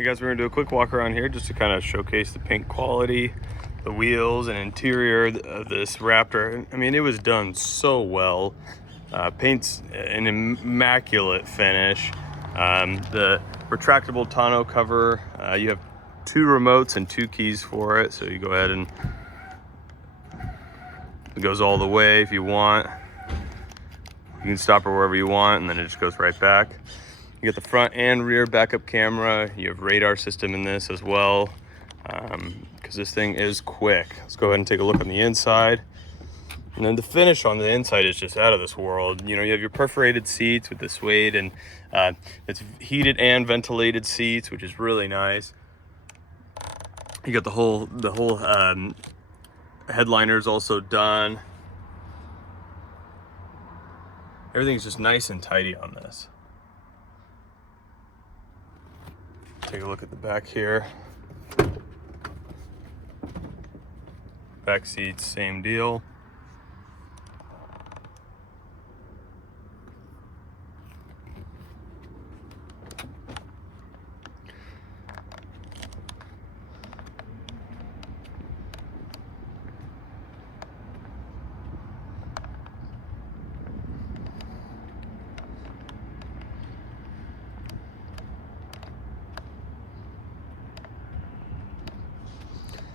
Hey guys, we're gonna do a quick walk around here just to kind of showcase the paint quality, the wheels and interior of this Raptor. I mean, it was done so well. Paint's an immaculate finish. The retractable tonneau cover, you have 2 remotes and 2 keys for it, so you go ahead and it goes all the way if you want. You can stop it wherever you want and then it just goes right back. You get the front and rear backup camera. You have radar system in this as well, because this thing is quick. Let's go ahead and take a look on the inside. And then the finish on the inside is just out of this world. You know, you have your perforated seats with the suede, and it's heated and ventilated seats, which is really nice. You got the whole headliner's also done. Everything's just nice and tidy on this. Take a look at the back here. Back seats, same deal.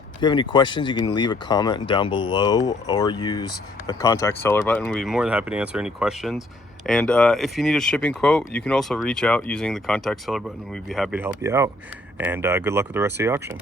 If you have any questions, you can leave a comment down below or use the contact seller button. We'd be more than happy to answer any questions. And if you need a shipping quote, you can also reach out using the contact seller button. We'd be happy to help you out. And good luck with the rest of the auction.